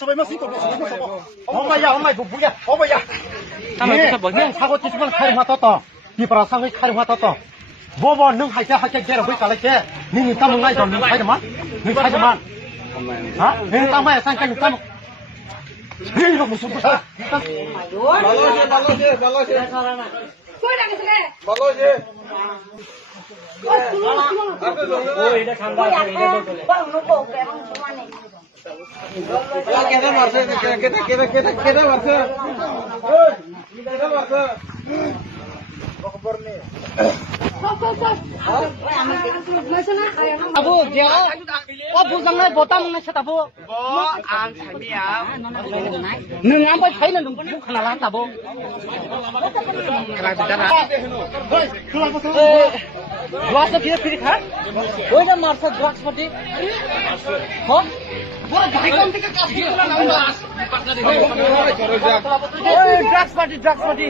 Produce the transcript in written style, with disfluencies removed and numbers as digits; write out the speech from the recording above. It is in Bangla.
সবাই মাসি তো অমাইয়া অমাই বুবুয়া অমাইয়া নে সাগো কিসমান খাইমা তত কিপরা সাগै খাইমা তত বব नों हायसे हायसे गेराव फै कालायसे नोंनि तामं नाय दं नों खायदोंमान हा नों तामाय सांखाय नों तामं हे नो मुसु बुसा बालोसे কই রাখছিলে বালোসে ও এটা ঠান্ডা আছে এটা বলে বাউনো কো কেমন সমানে কেদা মারছে কেদা মারছে ওই কেদা মারছে খবর নেই আবু যে ও বুঝামनाय বতাম না সেটাবো ব আं সামিয়া नों आंबाय थायो नों बुखाना ला ताबो खाना बिचारा ओइ द्राग्स फिर फिर खा ओइ जा मारसा द्राग्स पार्टी हो বড় ভাইকম থেকে কাফি তোলা নাম বাস ওই দ্রাগ্স পার্টি